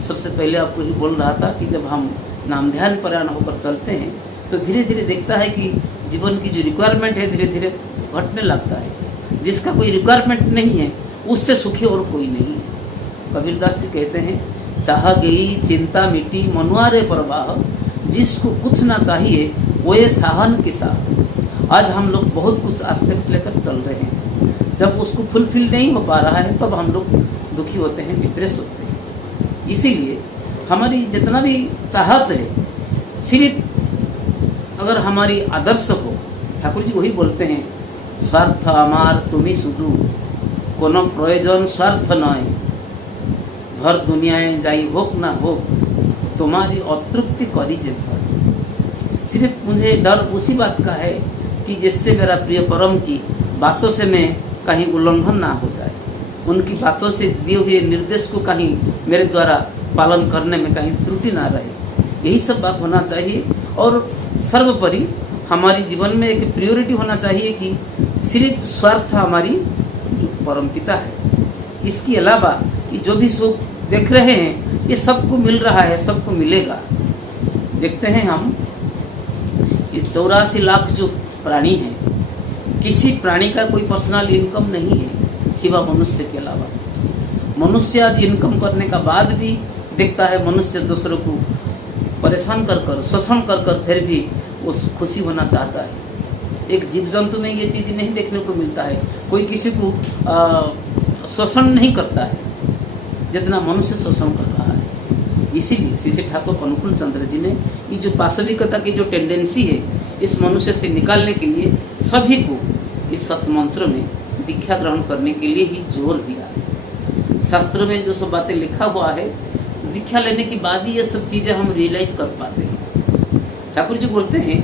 सबसे पहले आपको ही बोल रहा था कि जब हम नाम ध्यान परायण होकर चलते हैं तो धीरे धीरे देखता है कि जीवन की जो रिक्वायरमेंट है धीरे धीरे घटने लगता है। जिसका कोई रिक्वायरमेंट नहीं है उससे सुखी और कोई नहीं है। कबीरदास जी कहते हैं, चाह गई चिंता मिटी मनुआरे प्रवाह, जिसको कुछ ना चाहिए वो ये साहन के साथ। आज हम लोग बहुत कुछ एस्पेक्ट लेकर चल रहे हैं, जब उसको फुलफिल नहीं हो पा रहा है तब हम लोग दुखी होते हैं, डिप्रेस होते हैं। इसीलिए हमारी जितना भी चाहत है, सिर्फ अगर हमारी आदर्श हो, ठाकुर जी वही बोलते हैं, स्वार्थ आमार तुमी सुधु कोनो प्रयोजन स्वार्थ नय, भर दुनियाए जाई होक ना होक तुम्हारी अतृप्ति करी जे भर। सिर्फ मुझे डर उसी बात का है कि जिससे मेरा प्रिय परम की बातों से मैं कहीं उल्लंघन ना हो जाए, उनकी बातों से दिए हुए निर्देश को कहीं मेरे द्वारा पालन करने में कहीं त्रुटि ना रहे। यही सब बात होना चाहिए। और सर्वोपरि हमारी जीवन में एक प्रायोरिटी होना चाहिए कि सिर्फ स्वार्थ हमारी जो परमपिता है, इसके अलावा ये जो भी सुख देख रहे हैं ये सबको मिल रहा है, सबको मिलेगा। देखते हैं हम ये 84 लाख जो प्राणी हैं, किसी प्राणी का कोई पर्सनल इनकम नहीं है सिवा मनुष्य के अलावा। मनुष्य आज इनकम करने का बाद भी देखता है मनुष्य दूसरों को परेशान कर कर शोषण कर कर फिर भी वो खुशी होना चाहता है। एक जीव जंतु में ये चीज़ नहीं देखने को मिलता है, कोई किसी को शोषण नहीं करता है जितना मनुष्य शोषण कर रहा है। इसीलिए श्री श्री ठाकुर अनुकूल चंद्र जी ने ये जो पाशविकता की जो टेंडेंसी है इस मनुष्य से निकालने के लिए सभी को इस सतमंत्र में दीक्षा ग्रहण करने के लिए ही जोर दिया। शास्त्रों में जो सब बातें लिखा हुआ है, दीक्षा लेने के बाद ही ये सब चीज़ें हम रियलाइज कर पाते हैं। ठाकुर जी बोलते हैं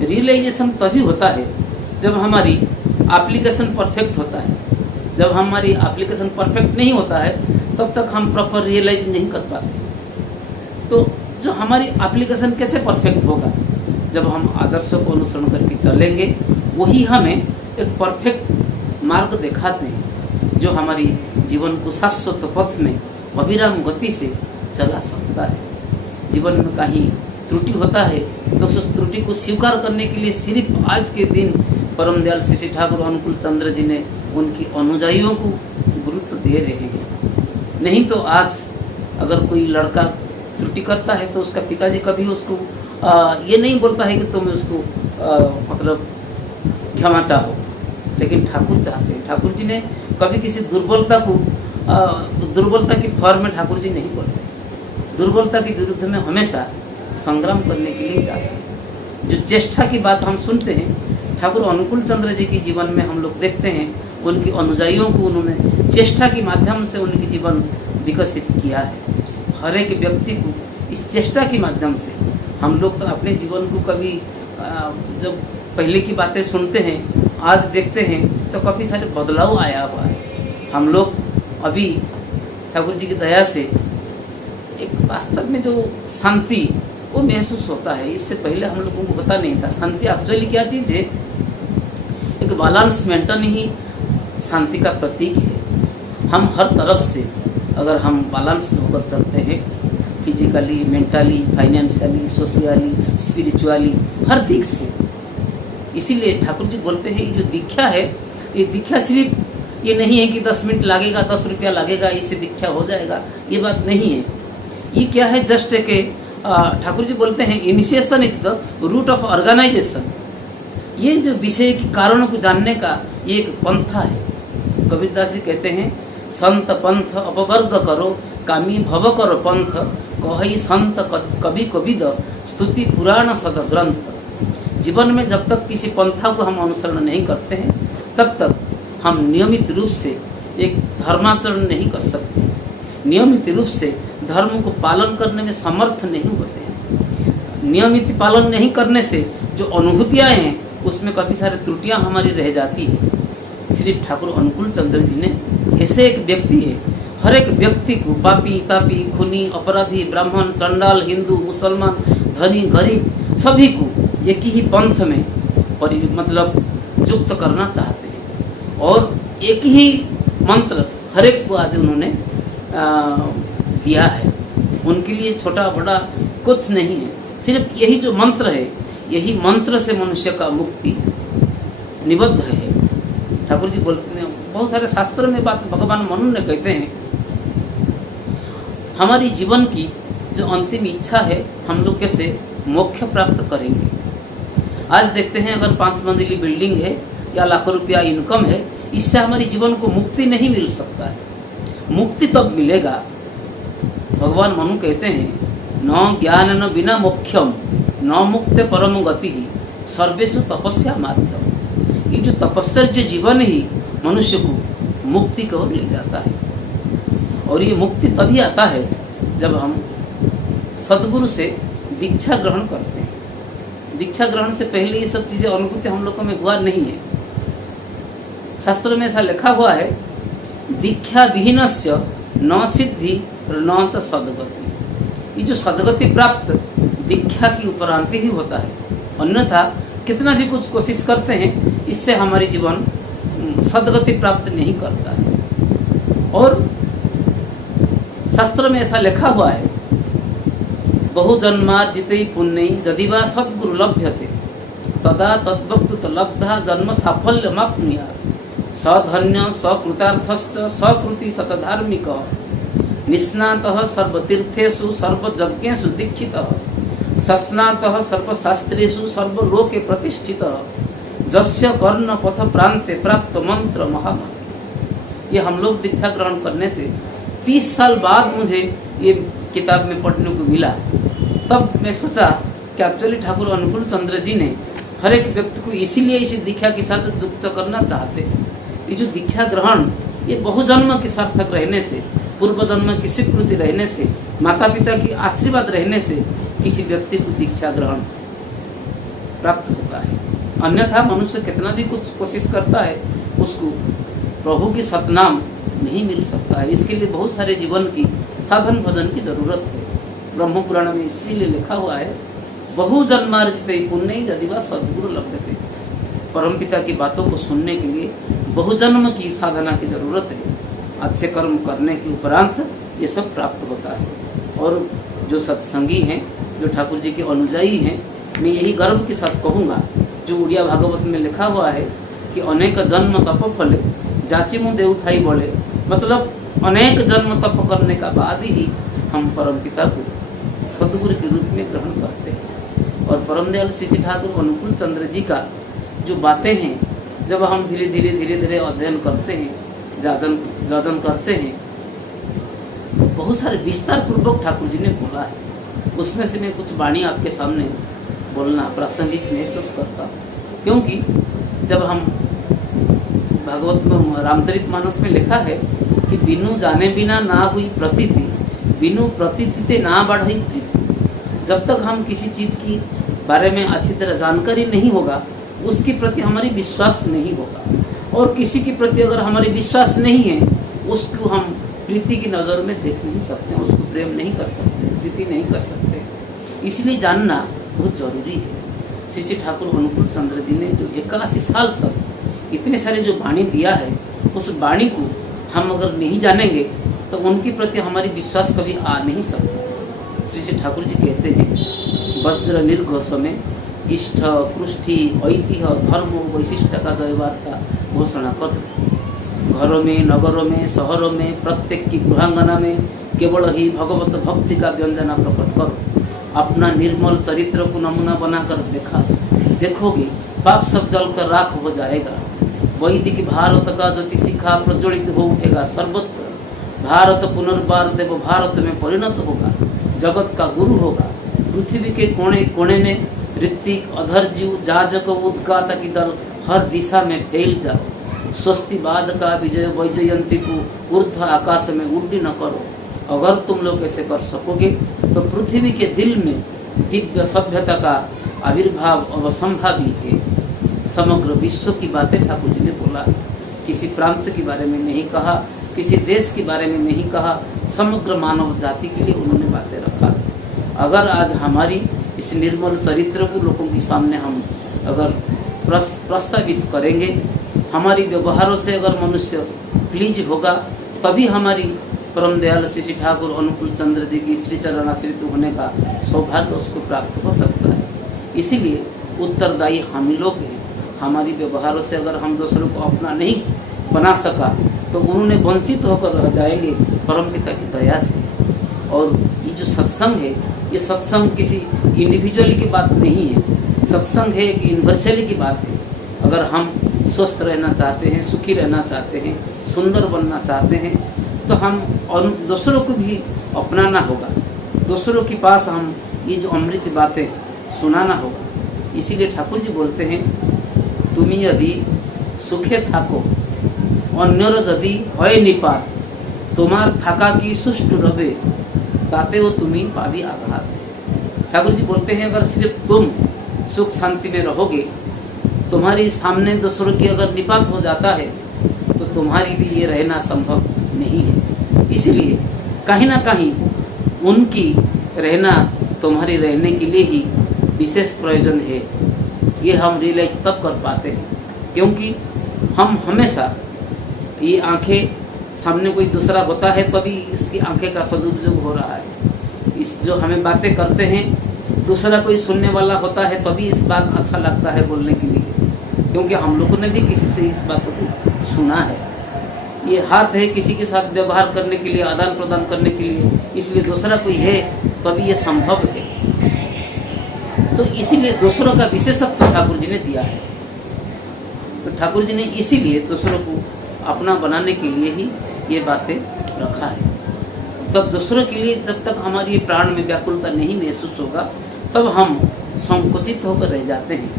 रियलाइजेशन तभी होता है जब हमारी एप्लीकेशन परफेक्ट होता है। जब हमारी एप्लीकेशन परफेक्ट नहीं होता है तब तक हम प्रॉपर रियलाइज नहीं कर पाते। तो जो हमारी एप्लीकेशन कैसे परफेक्ट होगा, जब हम आदर्शों को अनुसरण करके चलेंगे, वही हमें एक परफेक्ट मार्ग दिखाते हैं जो हमारी जीवन को शाश्वत पथ में अविराम गति से चला सकता है। जीवन में कहीं त्रुटि होता है तो उस त्रुटि को स्वीकार करने के लिए सिर्फ आज के दिन परम दयाल श्री श्री ठाकुर अनुकूल चंद्र जी ने उनकी अनुयायियों को गुरुत्व दे रहे हैं। नहीं तो आज अगर कोई लड़का त्रुटि करता है तो उसका पिताजी कभी उसको ये नहीं बोलता है कि तुम उसको मतलब क्षमा चाहो, लेकिन ठाकुर चाहते हैं। ठाकुर जी ने कभी किसी दुर्बलता को दुर्बलता की फॉर्म में ठाकुर जी नहीं बोलते, दुर्बलता के विरुद्ध में हमेशा संग्राम करने के लिए जाते हैं। जो चेष्टा की बात हम सुनते हैं ठाकुर अनुकूल चंद्र जी के जीवन में हम लोग देखते हैं, उनके अनुयायियों को उन्होंने चेष्टा के माध्यम से उनकी जीवन विकसित किया है। हर एक व्यक्ति को इस चेष्टा के माध्यम से हम लोग तो अपने जीवन को कभी जब पहले की बातें सुनते हैं आज देखते हैं तो काफ़ी सारे बदलाव आया हुआ है। हम लोग अभी ठाकुर जी की दया से एक वास्तव में जो शांति वो महसूस होता है। इससे पहले हम लोगों को पता नहीं था शांति एक्चुअली क्या चीज़ है। एक बैलेंस मेंटेन ही शांति का प्रतीक है। हम हर तरफ से अगर हम बैलेंस होकर चलते हैं, physically, mentally, financially, socially, spiritually, हर दिख से, इसीलिए ठाकुर जी बोलते हैं ये जो दीक्षा है, ये दीक्षा सिर्फ ये नहीं है कि 10 मिनट लगेगा, 10 रुपया लगेगा, इससे दीक्षा हो जाएगा, ये बात नहीं है। ये क्या है, जस्ट एक ठाकुर जी बोलते हैं initiation is the root of organisation. ये जो विषय के कारणों को जानने का ये एक पंथा है। कबीरदास जी कहते हैं संत पंथ अपवर्ग करो, कामी भव करो पंथ, कही संत कवि कविद स्तुति पुराण सद ग्रंथ। जीवन में जब तक किसी पंथा को हम अनुसरण नहीं करते हैं तब तक हम नियमित रूप से एक धर्माचरण नहीं कर सकते, नियमित रूप से धर्म को पालन करने में समर्थ नहीं होते हैं। नियमित पालन नहीं करने से जो अनुभूतियाँ हैं उसमें काफ़ी सारी त्रुटियाँ हमारी रह जाती है। श्री ठाकुर अनुकूल चंद्र जी ने ऐसे एक व्यक्ति है, हर एक व्यक्ति को पापी तापी, खूनी, अपराधी, ब्राह्मण, चंडाल, हिंदू, मुसलमान, धनी, गरीब, सभी को एक ही पंथ में मतलब युक्त करना चाहते हैं और एक ही मंत्र हर एक को आज उन्होंने दिया है। उनके लिए छोटा बड़ा कुछ नहीं है, सिर्फ यही जो मंत्र है, यही मंत्र से मनुष्य का मुक्ति निबद्ध है। ठाकुर जी बोलते हैं, बहुत सारे शास्त्रों में बात भगवान मनु ने कहते हैं, हमारी जीवन की जो अंतिम इच्छा है, हम लोग कैसे मोक्ष प्राप्त करेंगे। आज देखते हैं, अगर 5 मंजिली बिल्डिंग है या लाखों रुपया इनकम है, इससे हमारी जीवन को मुक्ति नहीं मिल सकता है। मुक्ति तब मिलेगा, भगवान मनु कहते हैं, न ज्ञान न बिना मोक्षम न मुक्ते परम गति ही सर्वेषु तपस्या माध्यम। ये जो तपस्या जीवन ही मनुष्य को मुक्ति की ओर ले जाता है। और ये मुक्ति तभी आता है जब हम सद्गुरु से दीक्षा ग्रहण करते हैं। दीक्षा ग्रहण से पहले ये सब चीज़ें अनुभूति हम लोगों में हुआ नहीं है। शास्त्रों में ऐसा लिखा हुआ है, दीक्षा विहीनस्य न सिद्धि न च सद्गति। ये जो सद्गति प्राप्त दीक्षा की उपरांति ही होता है, अन्यथा कितना भी कुछ कोशिश करते हैं, इससे हमारी जीवन सद्गति प्राप्त नहीं करता है। और शास्त्र में ऐसा लिखा हुआ है, बहुजन्मार्जिते पुण्य यदि वा सद्गुरु लभ्यते तदा तद्वक्तुत लब्धा जन्म साफल्यमाप्नुयात् सधन्य सकृतार्थश्च सकृति सच धार्मिक निस्नातः सर्वतीर्थेषु सर्वयज्ञेषु दीक्षितः सस्नातः सर्वशास्त्रेषु सर्वलोके प्रतिष्ठितः जस्य कर्ण पथ प्रान्ते प्राप्त मंत्र महामंत्र। ये हम लोग दीक्षा ग्रहण करने से 30 साल बाद मुझे ये किताब में पढ़ने को मिला। तब मैं सोचा कि एक्चुअली ठाकुर अनुकूल चंद्र जी ने हर एक व्यक्ति को इसीलिए इसी दीक्षा के साथ युक्त करना चाहते। ये जो दीक्षा ग्रहण, ये बहुजन्म के सार्थक रहने से, पूर्व जन्म की स्वीकृति रहने से, माता पिता की आशीर्वाद रहने से किसी व्यक्ति को दीक्षा ग्रहण प्राप्त होता है। अन्यथा मनुष्य कितना भी कुछ कोशिश करता है, उसको प्रभु की सतनाम नहीं मिल सकता है। इसके लिए बहुत सारे जीवन की साधन भजन की जरूरत है। ब्रह्म पुराण में इसीलिए लिखा हुआ है, बहुजन्मार्जिते पुण्य यदि वा सद्गुरु लभ्यते। परमपिता की बातों को सुनने के लिए बहुजन्म की साधना की जरूरत है। अच्छे कर्म करने के उपरांत ये सब प्राप्त होता है। और जो सत्संगी हैं, जो ठाकुर जी के अनुयायी हैं, मैं यही गर्व के साथ कहूँगा, जो उड़िया भागवत में लिखा हुआ है कि अनेक जन्म तप फले जाची मुँह देव थाई बोले, मतलब अनेक जन्म तप करने का बाद ही हम परमपिता को सद्गुरु के रूप में ग्रहण करते हैं। और परम दयाल श्री ठाकुर अनुकूल चंद्र जी का जो बातें हैं, जब हम धीरे धीरे अध्ययन करते हैं, जाजन करते हैं, तो बहुत सारे विस्तार पूर्वक ठाकुर जी ने बोला है। उसमें से मैं कुछ वाणी आपके सामने बोलना प्रासंगिक महसूस करता हूँ, क्योंकि जब हम भागवत में रामचरित मानस में लिखा है कि बिनु जाने बिना ना हुई प्रतीति, बिनु प्रतीति ते ना बढ़ी प्रीति। जब तक हम किसी चीज़ की बारे में अच्छी तरह जानकारी नहीं होगा, उसके प्रति हमारी विश्वास नहीं होगा। और किसी के प्रति अगर हमारी विश्वास नहीं है, उसको हम प्रीति की नज़र में देख नहीं सकते, उसको प्रेम नहीं कर सकते, प्रीति नहीं कर सकते। इसलिए जानना बहुत जरूरी है। श्री श्री ठाकुर अनुकूल चंद्र जी ने जो 81 साल तक इतने सारे जो वाणी दिया है, उस वाणी को हम अगर नहीं जानेंगे तो उनके प्रति हमारी विश्वास कभी आ नहीं सकता। श्री श्री ठाकुर जी कहते हैं, वज्र निर्घोष में इष्ट पृष्ठि ऐतिह्य धर्म वैशिष्ट का जय वार्ता घोषणा कर। घरों में, नगरों में, शहरों में, प्रत्येक की गृहांगना में केवल ही भगवत भक्ति का व्यंजना प्रकट करो। अपना निर्मल चरित्र को नमूना बनाकर देखोगे, पाप सब जल कर राख हो जाएगा। वैदिक भारत का ज्योति शिखा प्रज्वलित हो उठेगा सर्वत्र। भारत पुनर्बार देव भारत में परिणत होगा, जगत का गुरु होगा। पृथ्वी के कोने कोने में ऋत्विक, अधर्जीव, जाजक, उद्गाता की दल हर दिशा में फैल जाओ। स्वस्तिवाद का विजय वैजयंती को ऊर्ध्व आकाश में उड्डीन करो। अगर तुम लोग ऐसे कर सकोगे तो पृथ्वी के दिल में दिव्य सभ्यता का आविर्भाव अवसंभावी है। समग्र विश्व की बातें ठाकुर जी ने बोला, किसी प्रांत के बारे में नहीं कहा, किसी देश के बारे में नहीं कहा, समग्र मानव जाति के लिए उन्होंने बातें रखा। अगर आज हमारी इस निर्मल चरित्र को लोगों के सामने हम अगर प्रस्तावित करेंगे, हमारी व्यवहारों से अगर मनुष्य प्लीज होगा, तभी हमारी परम दयाल श्री श्री ठाकुर अनुकूल चंद्र जी की श्री चरणाश्रित होने का सौभाग्य उसको प्राप्त हो सकता है। इसीलिए उत्तरदायी हम ही लोग हैं। हमारी व्यवहारों से अगर हम दूसरों को अपना नहीं बना सका तो उन्होंने वंचित होकर रह जाएंगे परमपिता की दया से। और ये जो सत्संग है, ये सत्संग किसी इंडिविजुअली की बात नहीं है, सत्संग है एक यूनिवर्सली की बात है। अगर हम स्वस्थ रहना चाहते हैं, सुखी रहना चाहते हैं, सुंदर बनना चाहते हैं, तो हम और दूसरों को भी अपनाना होगा, दूसरों के पास हम ये जो अमृत बातें सुनाना होगा। इसीलिए ठाकुर जी बोलते हैं, तुम यदि सुखे थाको अन्यर यदि হয় निपात, तुम्हार थाका की सुष्टु रवे ताते वो तुम्हें पावी आघात। ठाकुर जी बोलते हैं, अगर सिर्फ तुम सुख शांति में रहोगे, तुम्हारी सामने दूसरों की अगर निपात हो जाता है तो तुम्हारी भी ये रहना संभव नहीं है। इसलिए कहीं ना कहीं उनकी रहना तुम्हारी रहने के लिए ही विशेष प्रयोजन है। ये हम रियलाइज तब कर पाते हैं क्योंकि हम हमेशा ये आंखें सामने कोई दूसरा होता है तभी इसकी आंखें का सदुपयोग हो रहा है। इस जो हमें बातें करते हैं दूसरा कोई सुनने वाला होता है तभी इस बात अच्छा लगता है बोलने के लिए, क्योंकि हम लोगों ने भी किसी से इस बातों को सुना है। ये हाथ है किसी के साथ व्यवहार करने के लिए, आदान प्रदान करने के लिए, इसलिए दूसरा कोई है तभी ये संभव है। तो इसीलिए दूसरों का विशेषत्व ठाकुर जी ने दिया है। तो ठाकुर जी ने इसीलिए दूसरों को अपना बनाने के लिए ही ये बातें रखा है। तब दूसरों के लिए जब तक हमारी प्राण में व्याकुलता नहीं महसूस होगा तब हम संकुचित होकर रह जाते हैं,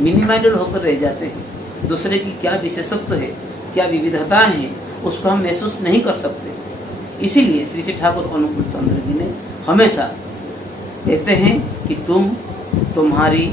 मिनिमाइटेड होकर रह जाते हैं। दूसरे की क्या विशेषत्व है, क्या विविधताएं हैं, उसको हम महसूस नहीं कर सकते। इसीलिए श्री श्री ठाकुर अनुकूल चंद्र जी ने हमेशा कहते हैं कि तुम तुम्हारी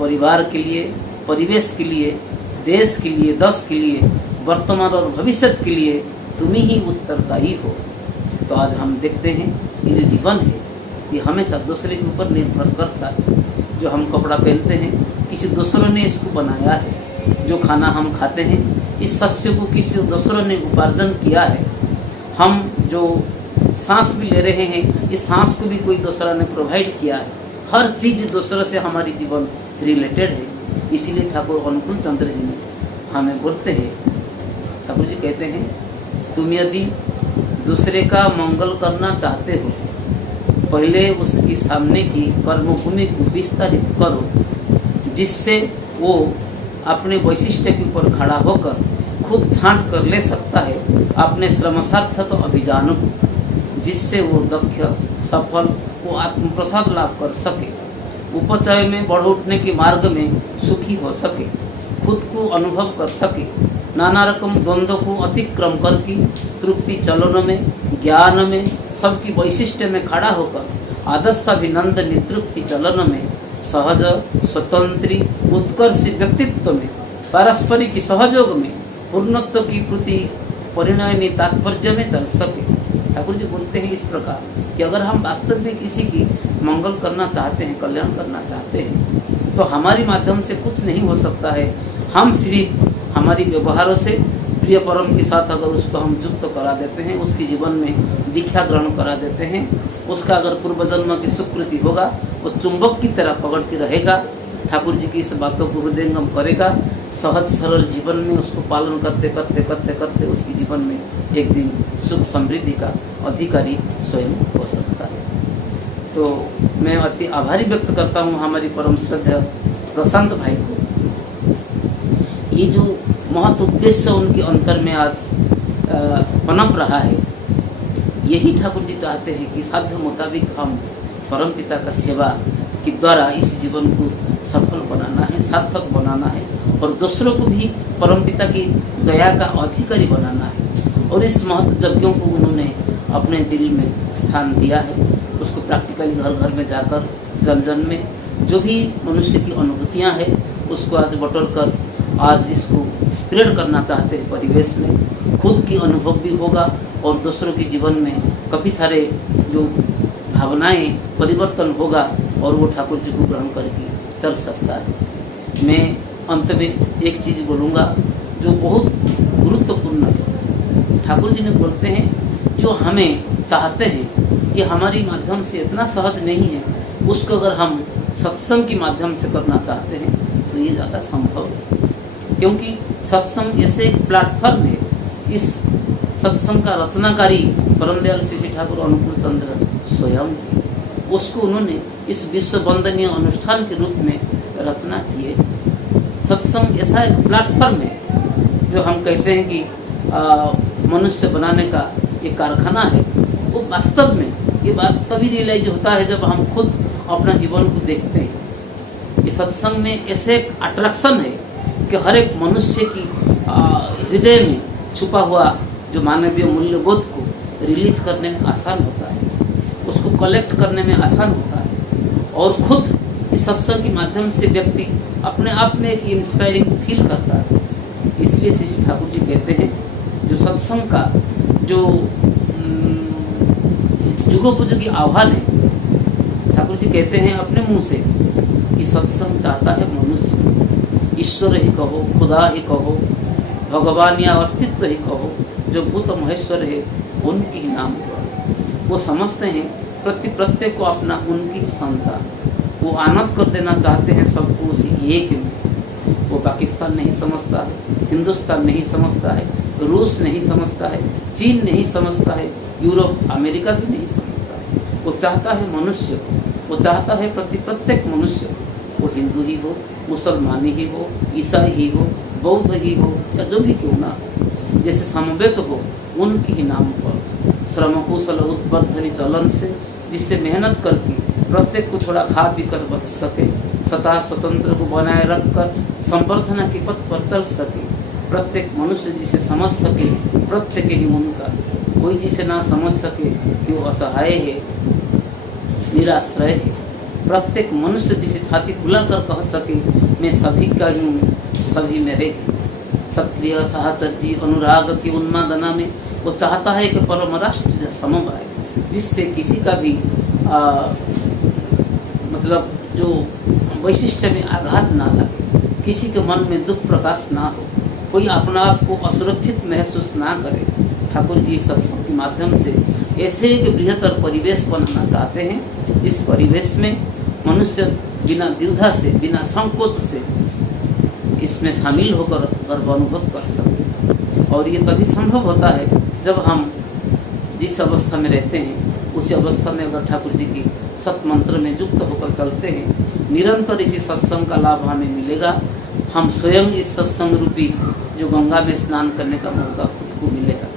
परिवार के लिए, परिवेश के लिए, देश के लिए, दस के लिए, वर्तमान और भविष्य के लिए तुम ही उत्तरदायी हो। तो आज हम देखते हैं ये जो जीवन है ये हमेशा दूसरे के ऊपर निर्भर करता है। जो हम कपड़ा पहनते हैं किसी दूसरों ने इसको बनाया है, जो खाना हम खाते हैं इस शस्य को किसी दूसरों ने उपार्जन किया है, हम जो सांस भी ले रहे हैं इस सांस को भी कोई दूसरा ने प्रोवाइड किया है। हर चीज़ दूसरों से हमारी जीवन रिलेटेड है। इसीलिए ठाकुर अनुकूल चंद्र जी ने हमें बोलते हैं, ठाकुर जी कहते हैं, तुम यदि दूसरे का मंगल करना चाहते हो पहले उसकी सामने की कर्मभूमि को विस्तारित करो, जिससे वो अपने वैशिष्ट्य के ऊपर खड़ा होकर खुद छांट कर ले सकता है अपने श्रमसार्थक अभियानों को, जिससे वो दक्ष, सफल, वो आत्मप्रसाद लाभ कर सके, उपचय में बढ़ उठने के मार्ग में सुखी हो सके, खुद को अनुभव कर सके, नाना रकम द्वंद्व को अतिक्रम करके तृप्ति चलन में, ज्ञान में, सबकी वैशिष्ट्य में खड़ा होकर आदर्श अभिनंदन तृप्ति चलन में, सहज स्वतंत्री उत्कर्ष व्यक्तित्व में, पारस्परिक सहयोग में, पूर्णत्व की कृति परिणयनी तात्पर्य में चल सके। ठाकुर जी बोलते हैं इस प्रकार कि अगर हम वास्तव में किसी की मंगल करना चाहते हैं, कल्याण करना चाहते हैं, तो हमारे माध्यम से कुछ नहीं हो सकता है। हम सिर्फ हमारी व्यवहारों से प्रिय परम के साथ अगर उसको हम युक्त करा देते हैं, उसके जीवन में दीक्षा ग्रहण करा देते हैं, उसका अगर पूर्व जन्म की सुकृति होगा वो चुंबक की तरह पकड़ के रहेगा, ठाकुर जी की इस बातों को हृदयंगम करेगा, सहज सरल जीवन में उसको पालन करते करते करते करते उसके जीवन में एक दिन सुख समृद्धि का अधिकारी स्वयं हो सकता है। तो मैं अति आभारी व्यक्त करता हूँ हमारी परम श्रद्धा प्रशांत भाई को। ये जो महत उद्देश्य उनके अंतर में आज पनप रहा है, यही ठाकुर जी चाहते हैं कि साध्य मुताबिक हम परमपिता का सेवा के द्वारा इस जीवन को सफल बनाना है, सार्थक बनाना है और दूसरों को भी परमपिता की दया का अधिकारी बनाना है। और इस महत्व यज्ञों को उन्होंने अपने दिल में स्थान दिया है, उसको प्रैक्टिकली घर घर में जाकर जन जन में जो भी मनुष्य की अनुभूतियाँ हैं उसको आज बटोर कर आज इसको स्प्रेड करना चाहते हैं परिवेश में। खुद की अनुभव भी होगा और दूसरों के जीवन में काफ़ी सारे जो भावनाएं परिवर्तन होगा और वो ठाकुर जी को ग्रहण करके चल सकता है। मैं अंत में एक चीज़ बोलूँगा जो बहुत गुरुत्वपूर्ण है। ठाकुर जी ने बोलते हैं जो हमें चाहते हैं ये हमारी माध्यम से इतना सहज नहीं है, उसको अगर हम सत्संग के माध्यम से करना चाहते हैं तो ये ज़्यादा संभव है। क्योंकि सत्संग ऐसे एक प्लेटफॉर्म है, इस सत्संग का रचनाकारी परमदयाल श्री ठाकुर अनुकूल चंद्र स्वयं है। उसको उन्होंने इस विश्व वंदनीय अनुष्ठान के रूप में रचना की है। सत्संग ऐसा एक प्लेटफॉर्म है जो हम कहते हैं कि मनुष्य बनाने का ये कारखाना है, वो वास्तव में ये बात तभी रियलाइज होता है जब हम खुद अपना जीवन को देखते हैं। इस सत्संग में ऐसे एक अट्रैक्शन है कि हर एक मनुष्य की हृदय में छुपा हुआ जो मानवीय मूल्यबोध को रिलीज करने में आसान होता है, उसको कलेक्ट करने में आसान होता है, और खुद इस सत्संग के माध्यम से व्यक्ति अपने आप में एक इंस्पायरिंग फील करता है। इसलिए श्री ठाकुर जी कहते हैं जो सत्संग का जो जुगोपयोगी आह्वान है, ठाकुर जी कहते हैं अपने मुंह से कि सत्संग चाहता है मनुष्य, ईश्वर ही कहो, खुदा ही कहो, भगवान या अस्तित्व ही कहो, जो भूत महेश्वर है उनकी ही नाम करो। वो समझते हैं प्रत्येक को अपना उनकी ही संतान, वो आनंद कर देना चाहते हैं सबको उसी एक में। वो पाकिस्तान नहीं समझता है, हिंदुस्तान नहीं समझता है, रूस नहीं समझता है, चीन नहीं समझता है, यूरोप अमेरिका भी नहीं समझता है। वो चाहता है मनुष्य को, वो चाहता है प्रत्येक मनुष्य को, वो हिंदू ही हो, मुसलमान ही हो, ईसाई ही हो, बौद्ध ही हो या जो भी क्यों ना हो, जैसे समवेत हो उनकी ही नाम पर श्रम कुशल उत्पन्न चलन से, जिससे मेहनत करके प्रत्येक को थोड़ा खा पी कर बच सके, सदा स्वतंत्र को बनाए रखकर संवर्धना के पथ पर चल सके, प्रत्येक मनुष्य जिसे समझ सके प्रत्येक ही उनका, कोई जिसे ना समझ सके कि वो असहाय है, निराश्रय है, प्रत्येक मनुष्य जिसे छाती खुलाकर कह सके मैं सभी का ही हूँ, सभी मेरे हैं। सक्रिय साहचर्य अनुराग की उन्मादना में वो चाहता है कि परम राष्ट्र समवाय, जिससे किसी का भी मतलब जो वैशिष्ट में आघात ना लगे, किसी के मन में दुख प्रकाश ना हो, कोई अपना आप को असुरक्षित महसूस ना करे। ठाकुर जी सत्संग के माध्यम से ऐसे एक बृहत्तर परिवेश बनाना चाहते हैं। इस परिवेश में मनुष्य बिना द्विधा से, बिना संकोच से इसमें शामिल होकर गर्व अनुभव कर सके। और ये तभी संभव होता है जब हम जिस अवस्था में रहते हैं उसी अवस्था में अगर ठाकुर जी की सतमंत्र में युक्त होकर चलते हैं, निरंतर इसी सत्संग का लाभ हमें मिलेगा। हम स्वयं इस सत्संग रूपी जो गंगा में स्नान करने का मौका खुद को मिलेगा।